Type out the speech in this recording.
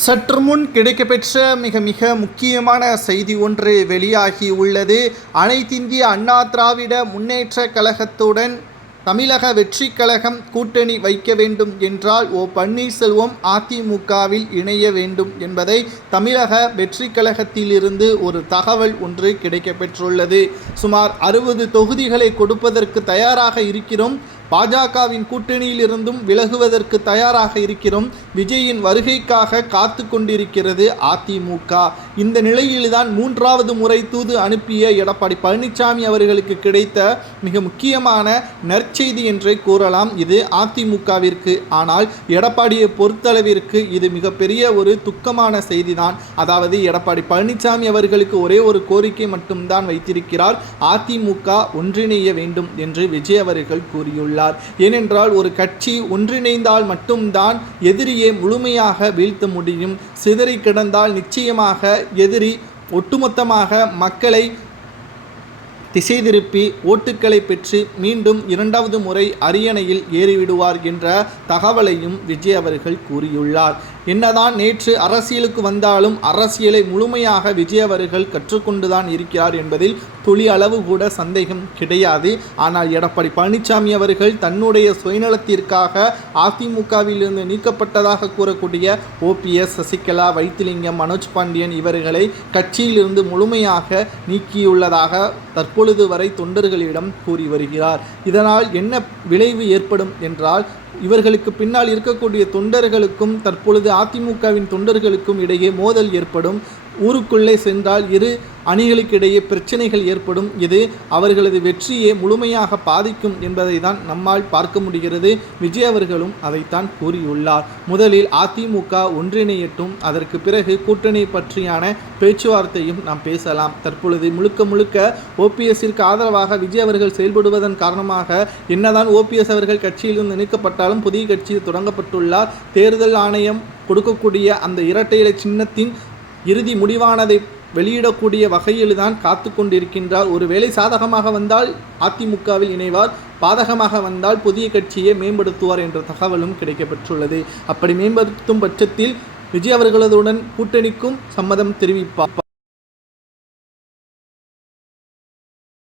சற்று முன் கிடைக்கப்பெற்ற மிக மிக முக்கியமான செய்தி ஒன்று வெளியாகி உள்ளது. அனைத்திந்திய அண்ணா திராவிட முன்னேற்ற கழகத்துடன் தமிழக வெற்றி கழகம் கூட்டணி வைக்க வேண்டும் என்றால் ஓ பன்னீர்செல்வம் அதிமுகவில் இணைய வேண்டும் என்பதை தமிழக வெற்றி கழகத்திலிருந்து ஒரு தகவல் ஒன்று கிடைக்கப்பெற்றுள்ளது. சுமார் அறுபது தொகுதிகளை கொடுப்பதற்கு தயாராக இருக்கிறோம். பாஜகவின் கூட்டணியிலிருந்தும் விலகுவதற்கு தயாராக இருக்கிறோம். விஜயின் வருகைக்காக காத்து கொண்டிருக்கிறது அதிமுக. இந்த நிலையில்தான் மூன்றாவது முறை தூது அனுப்பிய எடப்பாடி பழனிசாமி அவர்களுக்கு கிடைத்த மிக முக்கியமான நற்செய்தி என்றே கூறலாம். இது அதிமுகவிற்கு. ஆனால் எடப்பாடியை பொறுத்தளவிற்கு இது மிகப்பெரிய ஒரு துக்கமான செய்திதான். அதாவது எடப்பாடி பழனிசாமி அவர்களுக்கு ஒரே ஒரு கோரிக்கை மட்டும்தான் வைத்திருக்கிறார். அதிமுக ஒன்றிணைய வேண்டும் என்று விஜய் அவர்கள் கூறியுள்ளார். ஏனென்றால் ஒரு கட்சி ஒன்றிணைந்தால் மட்டும்தான் எதிரியை முழுமையாக வீழ்த்த முடியும். சிதறி கிடந்தால் நிச்சயமாக எதிரி ஒட்டுமொத்தமாக மக்களை திசை திருப்பி ஓட்டுக்களை பெற்று மீண்டும் இரண்டாவது முறை அரியணையில் ஏறிவிடுவார் என்ற தகவலையும் விஜய் அவர்கள் கூறியுள்ளார். என்னதான் நேற்று அரசியலுக்கு வந்தாலும் அரசியலை முழுமையாக விஜய் அவர்கள் கற்றுக்கொண்டுதான் இருக்கிறார் என்பதில் துளி அளவு கூட சந்தேகம் கிடையாது. ஆனால் எடப்பாடி பழனிசாமி அவர்கள் தன்னுடைய சுயநலத்திற்காக அதிமுகவிலிருந்து நீக்கப்பட்டதாக கூறக்கூடிய ஓபிஎஸ் சசிகலா வைத்திலிங்கம் மனோஜ் பாண்டியன் இவர்களை கட்சியிலிருந்து முழுமையாக நீக்கியுள்ளதாக தற்போது இப்பொழுது வரை தொண்டர்களிடம் கூறி வருகிறார். இதனால் என்ன விளைவு ஏற்படும் என்றால் இவர்களுக்கு பின்னால் இருக்கக்கூடிய தொண்டர்களுக்கும் தற்பொழுது அதிமுகவின் தொண்டர்களுக்கும் இடையே மோதல் ஏற்படும். ஊருக்குள்ளே சென்றால் இரு அணிகளுக்கிடையே பிரச்சனைகள் ஏற்படும். இது அவர்களது வெற்றியை முழுமையாக பாதிக்கும் என்பதை தான் நம்மால் பார்க்க முடிகிறது. விஜய் அவர்களும் அதைத்தான் கூறியுள்ளார். முதலில் அதிமுக ஒன்றிணையட்டும். அதற்கு பிறகு கூட்டணி பற்றியான பேச்சுவார்த்தையும் நாம் பேசலாம். தற்பொழுது முழுக்க முழுக்க ஓபிஎஸ்ஸிற்கு ஆதரவாக விஜய் அவர்கள் செயல்படுவதன் காரணமாக என்னதான் ஓபிஎஸ் அவர்கள் கட்சியிலிருந்து நீக்கப்பட்டாலும் புதிய கட்சி தொடங்கப்பட்டுள்ளார். தேர்தல் ஆணையம் கொடுக்கக்கூடிய அந்த இரட்டை இலை சின்னத்தின் இறுதி முடிவானதை வெளியிடக்கூடிய வகையில் தான் காத்து கொண்டிருக்கின்றார் ஒருவேளை சாதகமாக வந்தால் அதிமுகவில் இணைவார். பாதகமாக வந்தால் புதிய கட்சியை மேம்படுத்துவார் என்ற தகவலும் கிடைக்கப்பெற்றுள்ளது. அப்படி மேம்படுத்தும் பட்சத்தில் விஜய் அவர்களதுடன் கூட்டணிக்கும் சம்மதம் தெரிவிப்பார்.